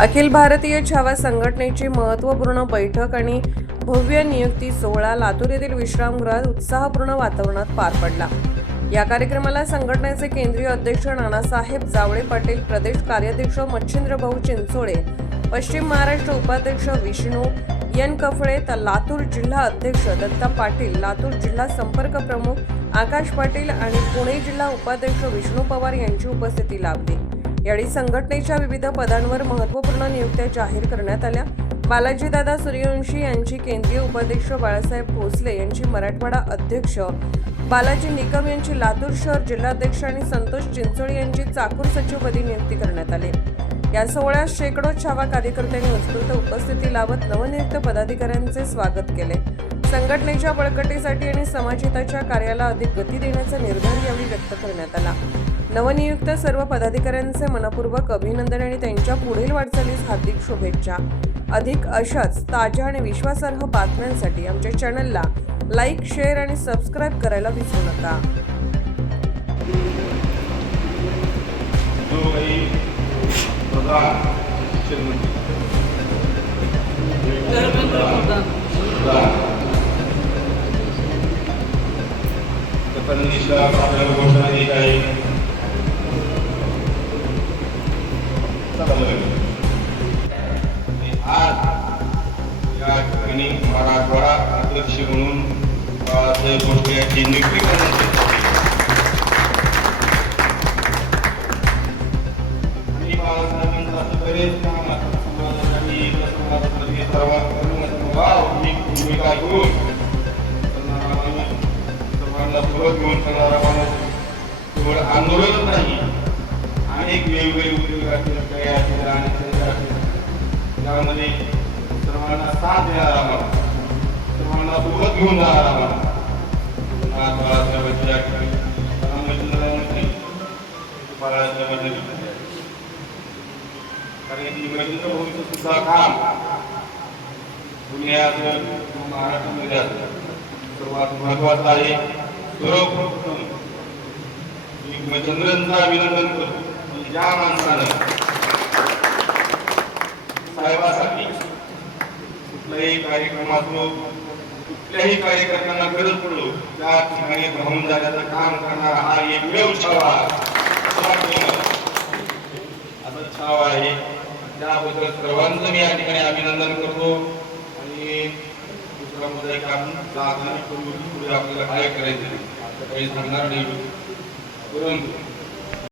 अखिल भारतीय छावा संघटनेची महत्त्वपूर्ण बैठक आणि भव्य नियुक्ती सोहळा लातूर येथील विश्रामगृहात उत्साहपूर्ण वातावरणात पार पडला। या कार्यक्रमाला संघटनेचे केंद्रीय अध्यक्ष नानासाहेब जावळे पाटील, प्रदेश कार्याध्यक्ष मच्छिंद्रभाऊ चिंचोळे, पश्चिम महाराष्ट्र उपाध्यक्ष विष्णू एन कफळे, लातूर जिल्हा अध्यक्ष दत्ता पाटील, लातूर जिल्हा संपर्क प्रमुख आकाश पाटील आणि पुणे जिल्हा उपाध्यक्ष विष्णू पवार यांची उपस्थिती लाभली। यावेळी संघटनेच्या विविध पदांवर महत्त्वपूर्ण नियुक्त्या जाहीर करण्यात आल्या। बालाजीदादा सूर्यवंशी यांची केंद्रीय उपाध्यक्ष, बाळासाहेब भोसले यांची मराठवाडा अध्यक्ष, बालाजी निकम यांची लातूर शहर जिल्हाध्यक्ष आणि संतोष चिंचोळे यांची चाकूर सचिवपदी नियुक्ती करण्यात आली। या सोहळ्यात शेकडो छावा कार्यकर्त्यांनी उत्स्फूर्त उपस्थिती लावत नवनियुक्त पदाधिकाऱ्यांचे स्वागत केले। संघटनेच्या बळकटीसाठी आणि समाजहिताच्या कार्याला अधिक गती देण्याचा निर्धार यावेळी व्यक्त करण्यात आला। नवनियुक्त सर्व पदाधिकाऱ्यांचे मनपूर्वक अभिनंदन आणि त्यांच्या पुढील वाटचालीस हार्दिक शुभेच्छा। अधिक अशाच ताज्या आणि विश्वासार्ह बातम्यांसाठी आमच्या चॅनलला लाईक, शेअर आणि सबस्क्राईब करायला विसरू नका। मराठवाडा अध्यक्ष म्हणून बाळासाहेब भोसले यांची नियुक्ती करण्यात आणि बाळासाहेबांचा बरेच काम समाजासाठी भूमिका घेऊन सर्वांना सोबत घेऊन करणारा माणूस केवळ आंदोलनच नाही, अनेक वेगवेगळे उद्योग असतील त्यामध्ये सर्वांना साथ देणारा माणूस, सर्वांना सोबत घेऊन जाणारा माणूस सुद्धा काम पुण्यात महाराष्ट्रामध्ये सर्वात महत्वाचं आहे। सर्वप्रथम मी चंद्रांचं अभिनंदन करतो, ज्या माणसानं साहेबासाठी कुठल्याही कार्यक्रमातून कुठल्याही कार्यकर्त्यांना गरज पडलो त्या ठिकाणी धावून जाण्याचं काम करणारा हा एकमेव छावा असा छावा आहे। त्याबद्दल सर्वांचं मी या ठिकाणी अभिनंदन करतो। आणि दुसरा मुद्दा एक आपण पुढे आपल्याला काय करायचं काही सांगणार नाही, परंतु